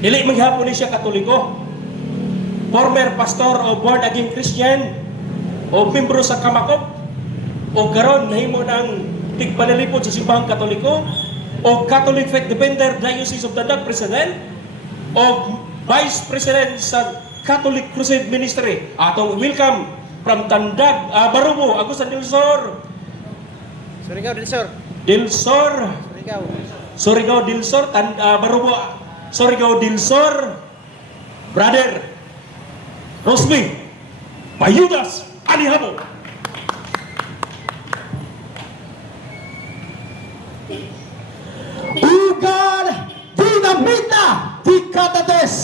Dili maghapon ni siya Katoliko. Former pastor o born again Christian o membro sa Kamakop o karon nahimo ng tigpanalipod sa simbahang Katoliko o Catholic Faith Defender Diocese of Tandag President o Vice President sa Catholic Crusade Ministry. Atong welcome from Tandag, Barubo, Agusan del Sur. Surigao del Sur. Del Sur. Surigao. Surigao del Sur, Barubo, Surigao del Sur. Brother Rosby Payudas Alihabo. Ugal dinamita dikatates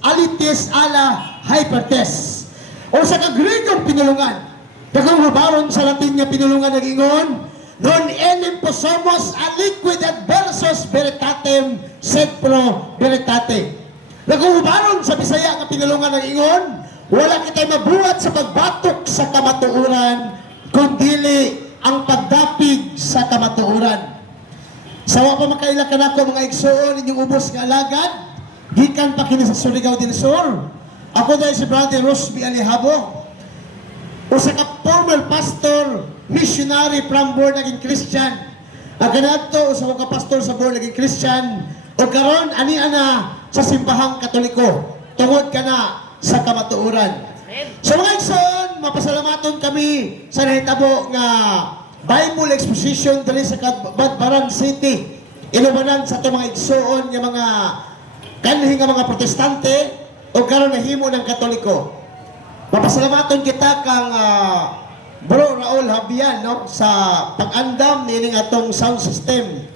alitis ala hypertes. O sa kagregang pinulungan, dakang habaron sa Latin nga pinulungan nag-ingon, non enim posomos a liquid adversus veritatem sed pro veritate. Dakang habaron sa Bisaya nga pinulungan nag-ingon, wala kitay mabuhat sa pagbatok sa kamatuoran, kundili ang pagdapig sa kamatuoran. Sawa pa makailan ka na ako mga igsoon inyong ubos nga alagad, gikan pa kini sa Surigao del Sur. Ako dahil si Brother Rosby Alihabo, usa ka former pastor, missionary from born again Christian. Ang ganadto usa ka pastor sa born again Christian, o karon ani ana sa simbahang Katoliko, tungod ka na sa kamatuoran. So mga igsoon, mapasalamaton kami sa nahitabo nga Bible exposition dali sa Badbaran City. Inumanan sa itong mga igsoon nga mga kanhi nga mga protestante o karon nahimo ng Katoliko. Mapasalamaton kita kang Bro Raul Habian no sa pag-andam nining atong sound system.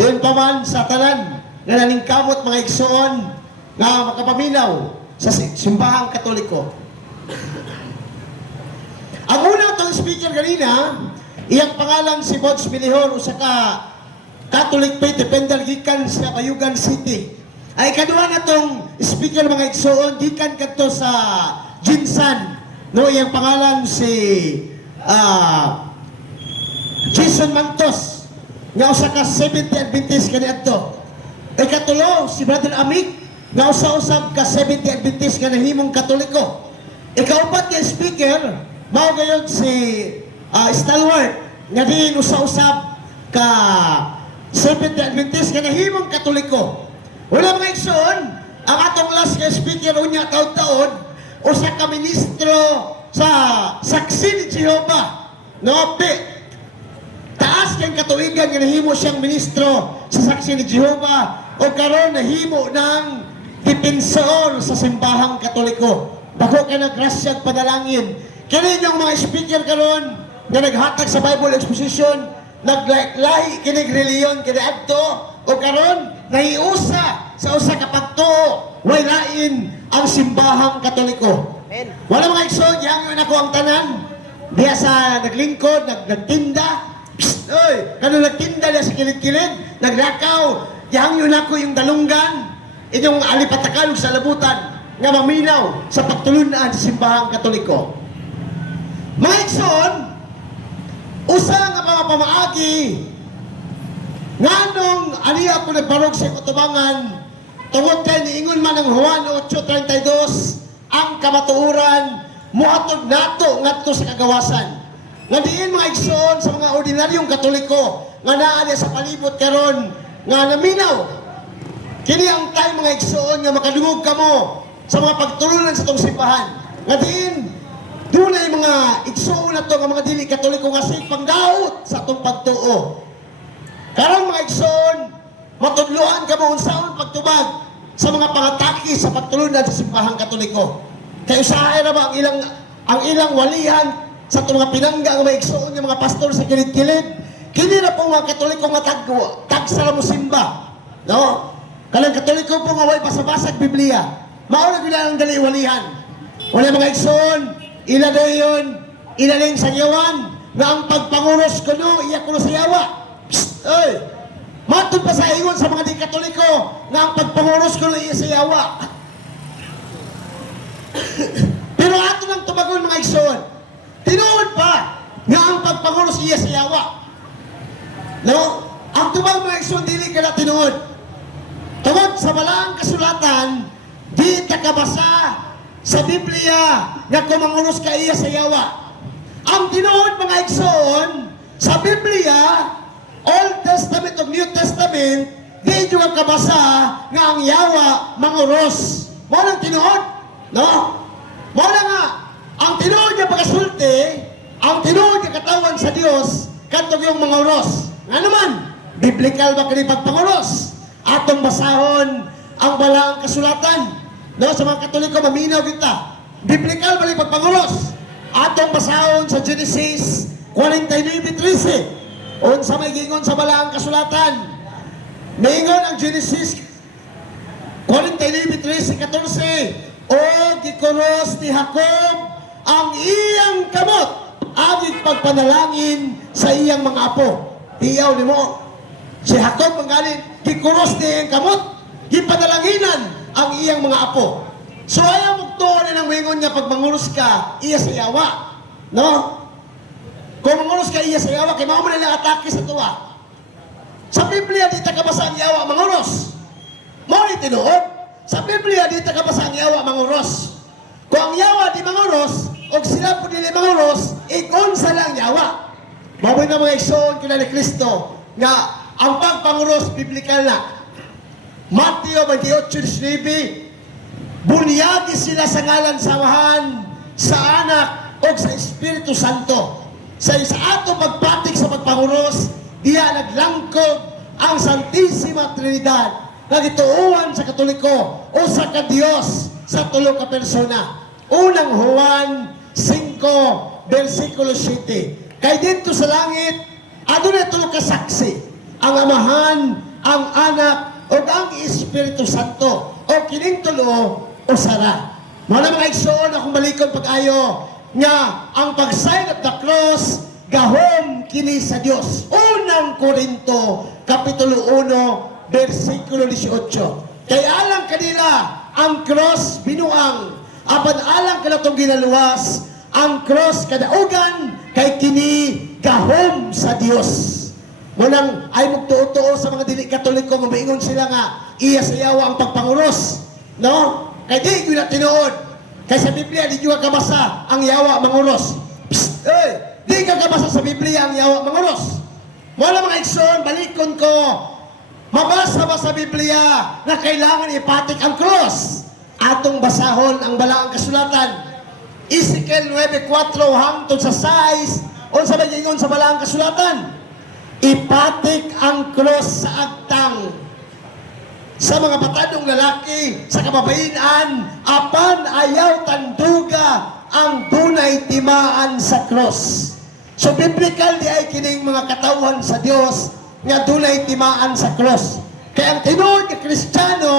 Diyon pa man sa tanan nga naningkamot mga igsoon nga makapaminaw sa simbahang Katoliko. Ang una itong speaker kanina, iyang pangalan si Bods Bilihor, usa ka Catholic Faith Defender gikan sa Bayugan City. Ay kadua na itong speaker mga igsoon, gikan kadto sa Jinsan. No, iyang pangalan si Jason Mantos, nga usa ka 70 Adventist kaniadto. Ay katulo si Brother Amik, nga usa-usab ka 70 Adventist nga nahimong Katoliko. Ikaupat nga speaker, mao gayud si Stalwart, nga din usa-usab ka 70 Adventist nga nahimong Katoliko. Wala mga igsoon, ang atong last nga speaker unya taon-taon, usa ka ministro sa Saksi ni Jehovah. No, taas kang katuigan nga nahimo siyang ministro sa Saksi ni Jehovah o karon nahimo ng dipensor sa simbahang Katoliko. Dako ka na grasyag panalangin. Kini yung mga speaker karon nga naghatag sa Bible exposition, naglahi kinig reliyon kini adto o karon nahiusa sa usa ka pagtuo way lain ang simbahang Katoliko. Amen. Wala mga igsoon, hangyo na ko ang tanan. Diya sa naglingkod, nagtinda. Oy, kano nagtinda diya sa kilid-kilid, naglakaw, hangyo na ko yung dalunggan, inyong alipatakan sa labutan nga maminaw sa pagtulunan sa simbahang Katoliko. Mga igsoon, usa nga mga pamaagi nganong aniya ko nagbarog sa kutubangan tungod kay niingon man ng Juan 8:32 ang kamatuoran muhatod nato ngadto sa kagawasan. Nga diin mga igsoon sa mga ordinaryong Katoliko nga naa sa palibot karon nga naminaw kini ang time mga igsoon nga makadungog kamo sa mga pagtulunan sa itong simbahan. Nga diin dunay mga igsoon na to nga mga dili Katoliko nga sipang daot sa itong pagtuo. Karon mga igsoon, matudloan ka mo unsaon pagtubag sa mga pangataki sa pagtulunan sa simbahang Katoliko. Kaya usahay na ba ang ilang walihan sa itong mga pinangga nga mga igsoon ng mga pastor sa kilid-kilid. Kini na po mga Katoliko nga tagsara mo simba. No? Kanang Katoliko po nga way pasabasag Biblia. Mauna bila ang dali walihan. Wala mga igsoon, ila dayon, ilaling sa yawan, nga ang pagpanguros ko no, iya ko no sa yawa. Psst! Oy! Matod pa sa ingon sa mga di Katoliko, nga ang pagpanguros ko no, iya sa yawa. Pero ato nang tumagon mga igsoon, tinuod pa, nga ang pagpanguros iya sa yawa. No? Ang tubag mga igsoon, dili ka na tinuod. Tungod sa balaang kasulatan, di takabasa sa Biblia nga kumangulos ka iya sa yawa. Ang tinuod mga igsoon, sa Biblia, Old Testament o New Testament, di nyo nga kabasa nga ang yawa manguros. Mo nang tinuod, no? Mo na nga, ang tinuod niya pagkasulti, ang tinuod niya katawan sa Dios, katong yung manguros. Nga naman, biblical ba kani pagpanguros? Atong basahon ang balaang kasulatan. No, sa mga Katoliko, maminaw kita. Biblical ba ni pagpanguros? Atong basahon sa Genesis 49:13. Unsa may gingon sa balaang kasulatan? Mingon ang Genesis 49:13-14. O gikuros ni Jacob ang iyang kamot, agig pagpanalangin sa iyang mga apo. Tiyaw ni mo. Si Jacob manggaling, gikuros niya iyang kamot, gipanalanginan ang iyang mga apo. So ayaw mugtuon ng mingon niya pag manguros ka, iya sa yawa. No? Kung manguros ka iya sa yawa, kay mao man nila atake sa tuwa. Sa Biblia, di takabasa ang yawa manguros. Mo ni tinuod. Sa Biblia, di takabasa ang yawa manguros. Kung ang yawa di manguros, o sila po dili manguros, ikonsa lang yawa. Maboy na mga igsoon kina ni Kristo, nga ang pagpanguros, biblikal na. Mateo 28:19, bunyagi sila sa ngalan samahan, sa anak, o sa Espiritu Santo. Sa ato pagpatik sa pagpanguros, diya naglangkog ang Santissima Trinidad, nagituuan sa Katoliko o sa Kadiyos sa tulo ka persona. Unang Juan 5:7. Kay dito sa langit, adunay tulo ka saksi, ang Amahan, ang Anak, o ang Espiritu Santo, o kining tulo o sara. Mga mga igsoon, akong malikon pag-ayo, nga ang pag-sign of the cross, gahom kini sa Dios. Unang Korinto, Kapitulo 1, versikulo 18. Kay alang kanila, ang cross binuang, apan alang kanatong ginaluwas, ang cross kadaugan, kay kini gahom sa Dios. Munang ay magtuo-tuo sa mga dili Katoliko, mamingon sila nga, iya sa yawa ang pagpanguros. No? Kay di ko na tinuod. Kay sa Biblia, di ko kabasa ang yawa manguros. Psst! Di ka kabasa sa Biblia ang yawa manguros. Wala mga igsoon, balikon ko. Mabasa ba sa Biblia na kailangan ipatik ang cross? Atong basahon ang balaang kasulatan. Ezekiel 9:4 hangtod sa 6, unsa may gingon sa balaang kasulatan? Ipatik ang cross sa agtang sa mga batadong lalaki, sa kababayan, apan ayaw tanduga ang dunay timaan sa cross. So biblical di ay kining mga katawhan sa Dios nga dunay timaan sa cross. Kaya ang tinuod nga Kristiyano,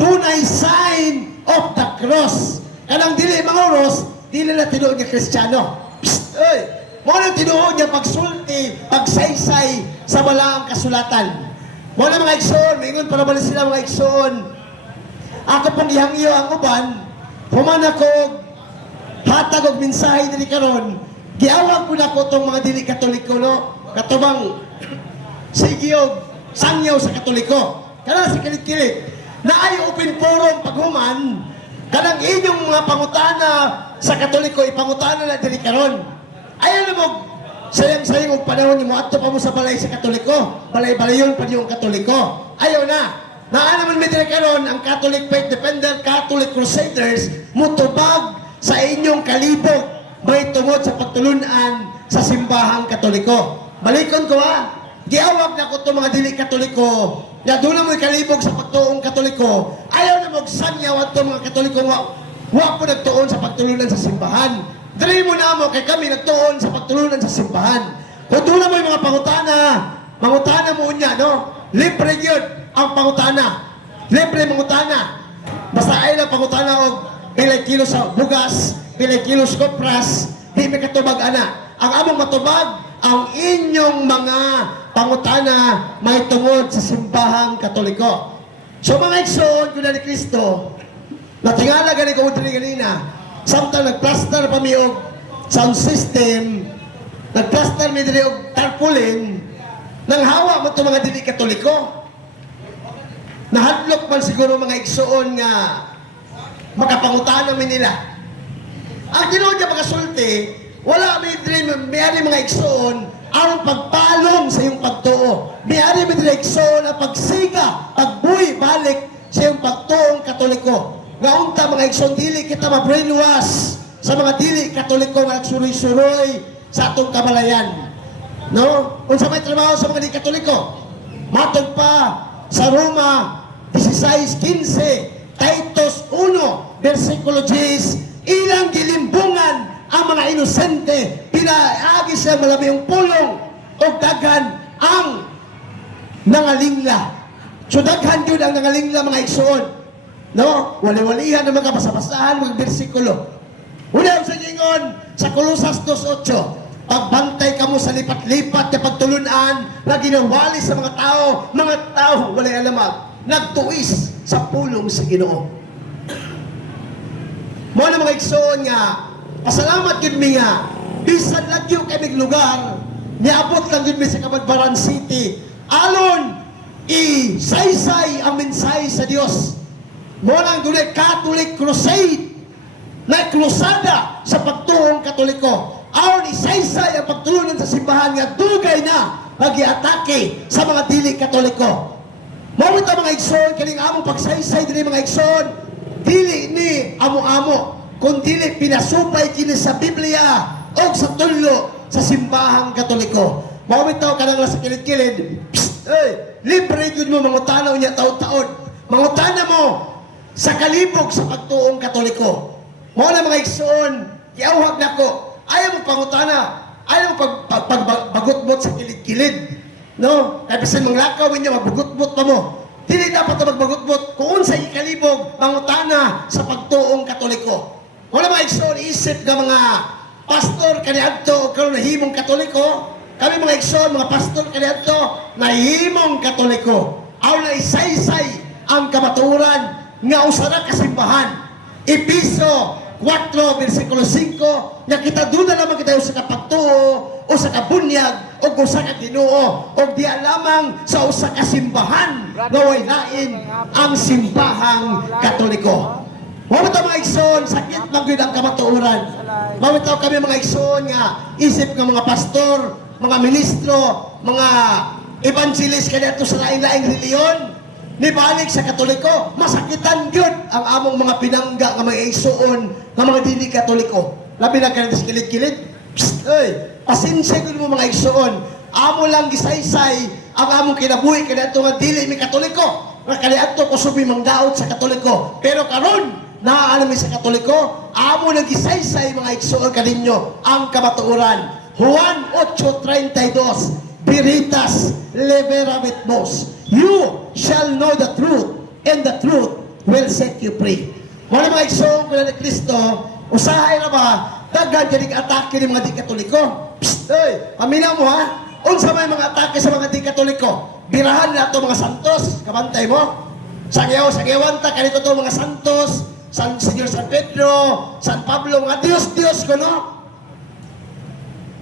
dunay sign of the cross. Kanang dili manguros, dili na tinuod nga Kristiyano. Psst! Mo nang tinuod nga pagsulti, pagsaysay sa balaang kasulatan. Mo na mga igsoon, mingon para balik sila mga igsoon. Ako pong ihangyo ang uban, human ako, hatag og mensahe dili karon, giawag ko na ko tong mga dili Katoliko, no? Katubang sigiyog, sangyaw sa Katoliko. Kana si kilit-kilit. Na ay open forum paghuman, kanang inyong mga pangutana sa Katoliko, ipangutana na dili karon. Ayaw na mo, sayang-sayang og panahon mo adto pa mo sa balay sa Katoliko. Balay-balayon pa yung Katoliko. Ayaw na. Naa naman may karon ang Catholic Faith Defender, Catholic Crusaders, mutubag sa inyong kalibog, may tungod sa pagtulunan sa simbahang Katoliko. Balikon ko giawag na ko itong mga dili Katoliko, na doon na mo'y kalibog sa pagtuong Katoliko. Ayaw na magsanyaw at itong mga Katoliko, wa po nagtuon sa pagtulunan sa simbahan. Dali mo na mo, kay kami nagtuon sa pagtulunan sa simbahan. Kung doon na mo yung mga mangutana mo niya, no? Libre yun ang pangutana. Libre mangutana. Basta ay lang pangutana o bilay kilo sa bugas, bilay kilo sa kopras, di may katubag ana. Ang among matubag, ang inyong mga pangutana may tungod sa simbahang Katoliko. So mga igsoon, kuna ni Kristo, natingala gani ko udri ganina, samtang nagplaster pa mi og sound system, nagplaster mi diri og tarpaulin, nang hawa mo itong mga dili Katoliko. nahadlok man siguro mga igsoon nga makapangutana mi nila. Ang tinuod niya pagkasulti, wala may dream, may mga igsoon ang pagpalong sa iyong pagtuo. May may igsoon ang pagsiga, pagbuhi, balik sa iyong pagtuong Katoliko. Nga unta mga igsoon, dili kita ma-brainwash sa mga dili Katoliko nga nagsuroy-suroy sa atong kamalayan. No? Unsa may trabaho sa mga dili Katoliko? Matod pa sa Roma 16:15, Titus 1, versikulo 10, ilang gilimbungan ang mga inosente, pinaagi sa malaming pulong o daghan ang nangalingla. So daghan yun ang nangalingla mga igsoon. No? Wali-walihan na mga basa-basahan, mga versikulo. Una sa gingon, sa Colosas 2:8, pagbantay ka mo sa lipat-lipat na pagtulunan na ginawali sa mga tao walay alamag, nagtuis sa pulong sa Ginoo. Mo na mga igsoon nga, pasalamat yun mi nga, bisan lagyo kaming lugar, niabot lang yun mi sa Kabadbaran City, alon, isaysay ang mensahe sa Dios. Mo lang doon Catholic Crusade, na krusada sa pagtuong Katoliko. Aon isaysay ang pagtulungan sa simbahan nga dugay na nag-iatake sa mga dili Katoliko. Mawit ang mga igsoon, kaning among pagsaysay din mga igsoon, dili ni amo-amo, kundi dili pinasupay kini sa Biblia o sa tulo sa simbahang Katoliko. Mawit tayo kanang sa kilid-kilid, libre yun mo mangutanaw niya taon-taon. Mangutana mo sa kalibog sa pagtuong Katoliko. Mao na mga igsoon, iawhag na ko, ayaw mo pangutana, ayaw mo pagbagutbot sa kilid-kilid. No? Kaya bisan manglakaw niya, magbagutbot pa mo. Dili dapat na magbagutbot kung sa ikalibog, mangutana sa pagtuong Katoliko. Wala mga igsoon, isip ng mga pastor kaniadto, karon nahimong Katoliko. Kami mga igsoon, mga pastor kaniadto, nahimong Katoliko. Aw na isaysay ang kamaturan nga usara kasimbahan. Episo 4, versikulo 5, nga kita doon na naman kita sa kapagtuo, o sa kabunyag, o sa kaginuo, o diya lamang sa usa kasimbahan, nga waylain ang simbahang Katoliko. Mamitaw mga igsoon, sakit magyud ang kamatuoran. Mamitaw kami mga igsoon nga, isip ng mga pastor, mga ministro, mga evangelist kaya ito sa laing-laing reliyon, nibalik sa Katoliko, masakitan yun ang among mga pinangga ng mga igsoon ng mga dili Katoliko. Labi na kanina sa kilid-kilid, pasensya ko mo mga igsoon, amo lang gisaysay ang among kinabuhi kaya ito nga dili mi Katoliko. Kaya ito ko subi mangdaot sa Katoliko. Pero karon naaalam sa Katoliko, amo nang gisaysay mga igsoon kaninyo ang kamatuoran. Juan 8:32, Veritas liberavit vos. You shall know the truth, and the truth will set you free. Wala mga igsoon kung na Kristo, usahay na ba, daghan ka atake ng mga di Katoliko. Paminaw mo ha, unsa may mga atake sa mga di Katoliko. Birahan na ito mga santos, kabantay mo. Sagyawan ta, kanito ito mga santos, San Señor San Pedro, San Pablo, mga Diyos ko no.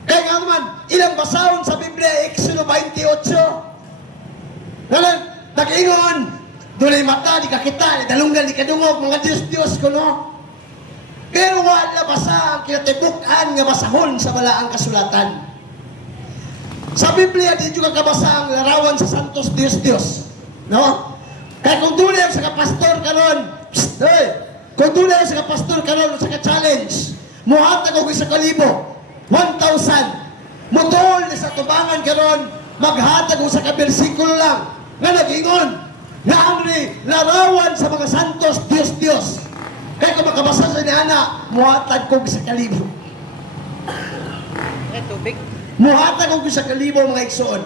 Kaya nga naman, ilang basahon sa Biblia, Exodo 28. Ngayon, nag-ingon, doon mata, di kakita, di dalungan, di kadungog, mga Diyos ko no. Pero wala basa ang kinatibukan nga basahon sa balaang kasulatan. Sa Biblia, di juga kabasa ang larawan sa Santos Diyos. No? Kaya kung doon sa kapastor karon, kung doon sa kapastor karon sa ka-challenge, muhatag og isa kalibo, 1,000. Mutol sa tubangan karon, maghatag og sa ka-bersikulo lang, nga nag-ingon, nga ang larawan sa mga Santos Diyos. Kaya kung makabasa sa niana, muhatag og sa kalibo. Tubig. Muhatag og sa kalibo mga igsoon.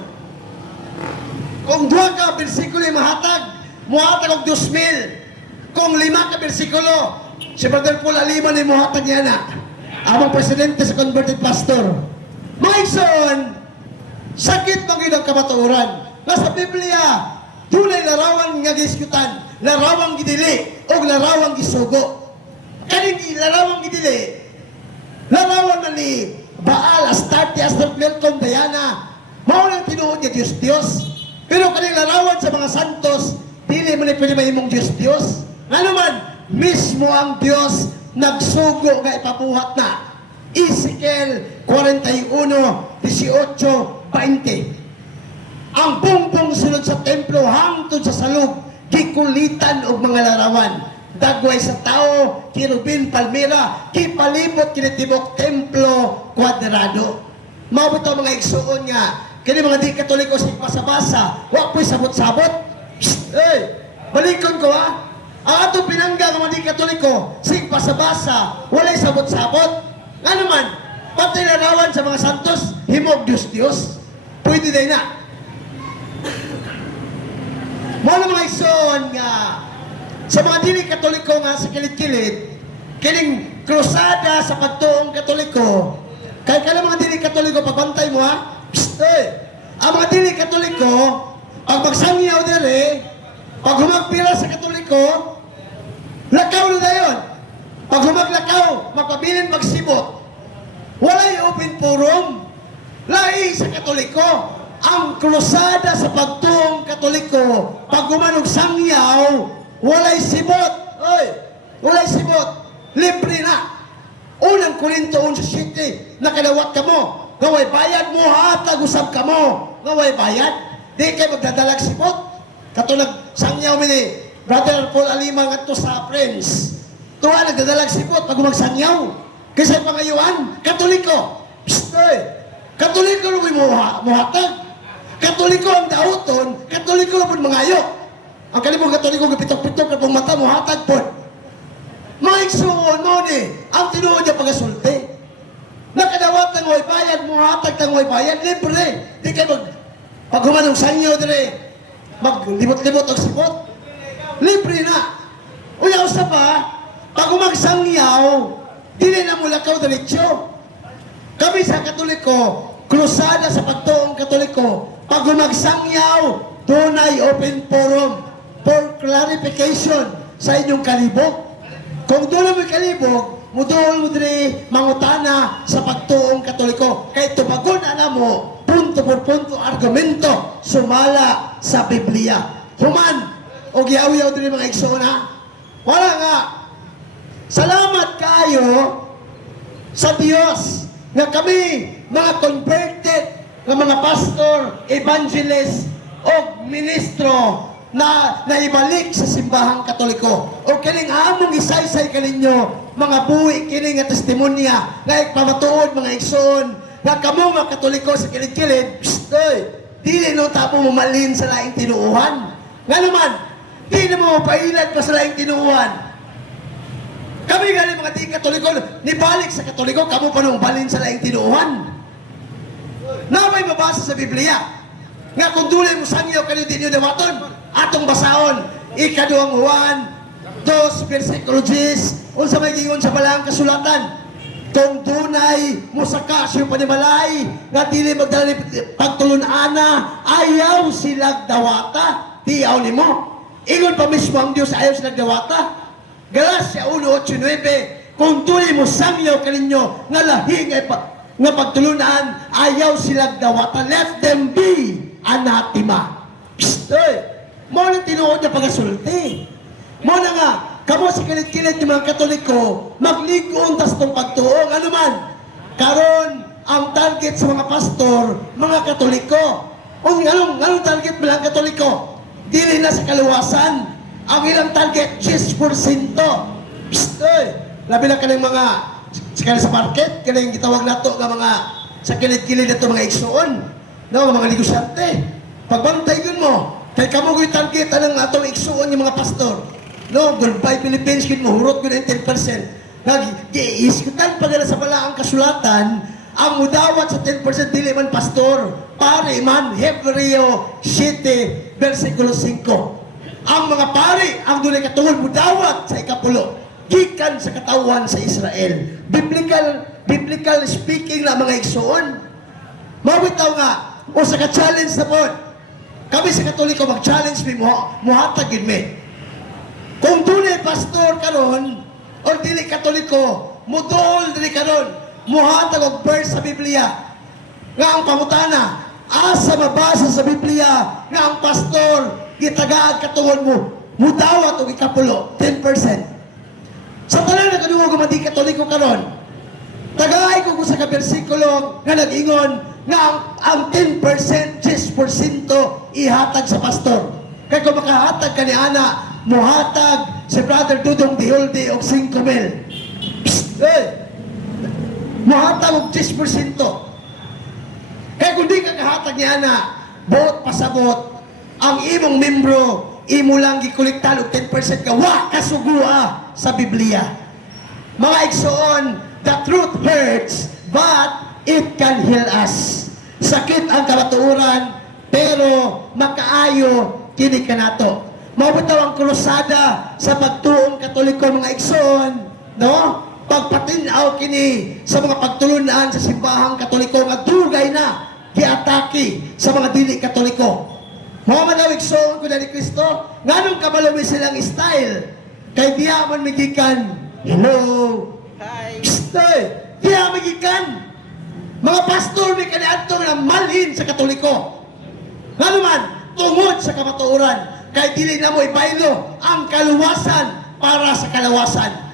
Kung 2 ka bersikulo mahatag, muhatag og 2,000. Kung 5 ka bersikulo, si Brother Paul Aliman ay muhatag niya na. Amang presidente sa converted pastor. Mga igsoon, sakit maging ang kamatuoran. Nasa Biblia, dunay larawan nga giskutan, larawang gidili, o larawang gisugo. Kaning larawang gidili, larawan na ni Baal, Astarte, Milton, Diana, mao nang tinuod niya Diyos. Pero kaning larawan sa mga santos, dili mo na pwede mahimong Diyos. Ano man, mismo ang Diyos nagsugo nga ipabuhat na. Ezekiel 41:18-20. Ang bumbong sunod sa templo hangtod sa salug, gikulitan og mga larawan. Dagway sa tao, kirubin, palmira, kipalibot kinitibok templo kwadrado. Mabot ang mga igsuon nga, kini mga di katoliko sa basa-basa, wa po'y sabot-sabot. Balikon ko ha. Ang atong pinangga ng mga di katoliko, sig basa-basa, walay sabot-sabot. Nga naman, pati larawan sa mga santos, himog Diyos-Diyos. Pwede din na. Mga mga igsoon nga, sa mga dili katoliko nga sa kilid-kilid, kining krusada sa pagtuong katoliko, kaya ka mga dili katoliko, pagbantay mo ha? Ang mga dili katoliko, pag magsangyaw dili, pag humagpila sa katoliko, lakaw na yun. Pag humaglakaw, magpabilin magsibot. Walay open forum. Lai sa katoliko. Ang krusada sa pagtuong katoliko, pag humanog sangyaw, walay sibot. Walay sibot. Libre na. Unang Korinto 11:7, nakadawat ka mo. Ngaway bayad mo, hatag usab ka mo. Ngaway bayad. Di kayo magdadalag sibot. Katulad sangyaw mi ni Brother Paul Alimang at to sa friends. Tuwa nagdadalag sipot pag magsangyaw. Kasi pangayuan, katoliko. Katoliko na muhatag. Katoliko ang dauton, katoliko na po mangayo. Ang kalibong katoliko kapitok-pitok na pong mata muhatag po. Mga igsuon mo ni, ang tinuod niya pagasulti. Nakadawat ng huway bayad, muhatag ng huway bayad, libre. Di kayo pag humanong sangyaw dire, maglibot-libot ang sipot. Libre na. Uyaw sa pa, pag umagsangyaw, dili na mula ka diretsyo. Kami sa Katoliko, krusada sa pagtuong Katoliko, pag umagsangyaw, tunay open forum for clarification sa inyong kalibog. Kung doon mo kalibog, muduol mo diri mangutana sa pagtuong Katoliko. Kaya tumagon na mo, punto por punto, argumento, sumala sa Biblia. Human, o giyaw-yaw din mga igsoon ha? Wala nga. Salamat kayo sa Diyos na kami, mga converted, na mga pastor, evangelist, o ministro na naibalik sa simbahang Katoliko. O kining among isaysay kaninyo, mga buhi kining nga testimonya, na ipamatuod mga igsoon, na kamo mga Katoliko sa kilid-kilid, dili no tapo mamalin sa laing tinuuhan. Nga naman, di na mo mapailan pa sa laing tinuuhan. Kami gali mga di Katoliko, nibalik sa Katoliko, kamo pa nung balin sa laing tinuuhan. Na may mabasa sa Biblia, nga kung dulay mo sangyaw kayo din yung dawaton, atong basaon, ikaduang Juan, 2 versikulo 10, unsa may gingon sa balang kasulatan, kung dunay musaka siya panimalay, nga dili magdala pagtulunana, ayaw silag dawata, tiyaw ni mo. Ingon pa mismo ang Diyos, ayaw silag dawata. Galacia 1:8-9, kung tunay mo sangyaw kaninyo, nga lahi nga pagtulunan, ayaw silag dawata. Let them be anathema. Mo na tinuod na pagasulti. Mo na nga, kamo sa kilid-kilid ng mga Katoliko, magligon tas itong pagtuong. Ano man, karon ang target sa mga pastor, mga Katoliko. Anong target bilang Katoliko? Dili na sa kaluwasan. Ang ilang target, 10%. Labi na ka ng mga sa market, kaya gitawag nato ng mga sa kilid-kilid na mga igsoon. No, mga negosyante. Pagbantay yun mo, kaya kamo ko'y target anong atong igsuon yung mga pastor. No, goodbye Philippines, kin mo, hurot ko na 10%. Nag-iiskutan pa gana sa balaang kasulatan, ang mudawat sa 10% dili man pastor, pare man, Hebreo 7, versikulo 5. Ang mga pare, ang dunay katungod mudawat sa ikapulo, gikan sa katawan sa Israel. Biblical speaking na mga igsuon. Mawitaw nga, o sa ka-challenge na po, kami sa Katoliko mag-challenge mi muhatagin mi. Kung tunay pastor karon o dili Katoliko, mudol dili karon, muhatag og verse sa Biblia. Nga ang pangutana, asa mabasa sa Biblia nga ang pastor gitagaag katuon mo, mudawat o ikapulo, 10%. Sa tanan na kadugo nga di katoliko karon, tagaay ko sa kabersikulo nga nag-ingon nga ang 10%, 10% ihatag sa pastor. Kaya kung makahatag ka ni Ana, muhatag si Brother Dudong Diholde og 5,000. Muhatag og 10%. Kaya kung di ka kahatag ni Ana, buot pasabot, ang imong membro, imo lang gikolektan og 10% ka, wa kasugua sa Biblia. Mga igsoon, the truth hurts, but it can heal us. Sakit ang kamatuoran, pero makaayo kini kanato. Mabutaw ang krusada sa pagtuong Katoliko mga igsoon, no? Pagpatinaw kini sa mga pagtulunan sa simbahang Katoliko nga dugay na giatake sa mga dili Katoliko. Mga manawig soon ko na ni Kristo, nganong kabalumi silang style, kay diya man magikan, hello, Hi. diya magikan, mga pastor may kaniadto na malhin sa Katoliko. Nga naman, tungod sa kamatuoran, kay dili na mo ibaylo ang kaluwasan para sa kalawasan.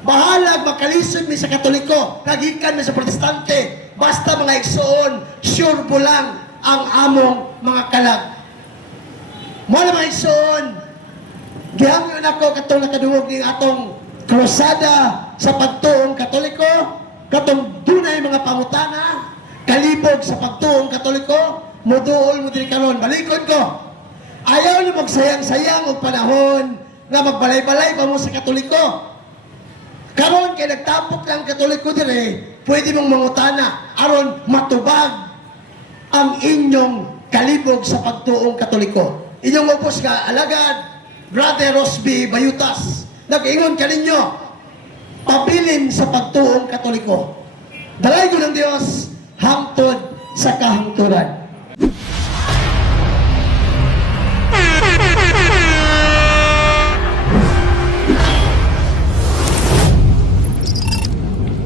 Bahalag makalisod mi sa Katoliko, nagikan mi sa Protestante, basta mga igsoon, sure po lang ang among mga kalag. Mo na mga igsoon, gihangyon ako katong nakaduwog ng atong krusada sa pagtuong Katoliko, katong dunay mga pangutana, kalibog sa pagtuong Katoliko, muduol mo din karon. Balikod ko, ayaw na magsayang-sayang og panahon nga magbalay-balay pa mo sa Katoliko. Karon kay nagtapok lang Katoliko dire, pwede mong mangutana aron matubag ang inyong kalibog sa pagtuong Katoliko. Inyong upos ka, alagad, Brother Rosby Bayutas, nag-ingon ka ninyo, pabilin sa pagtuong Katoliko. Dalay ko ng Diyos, hangtod sa kahangturan.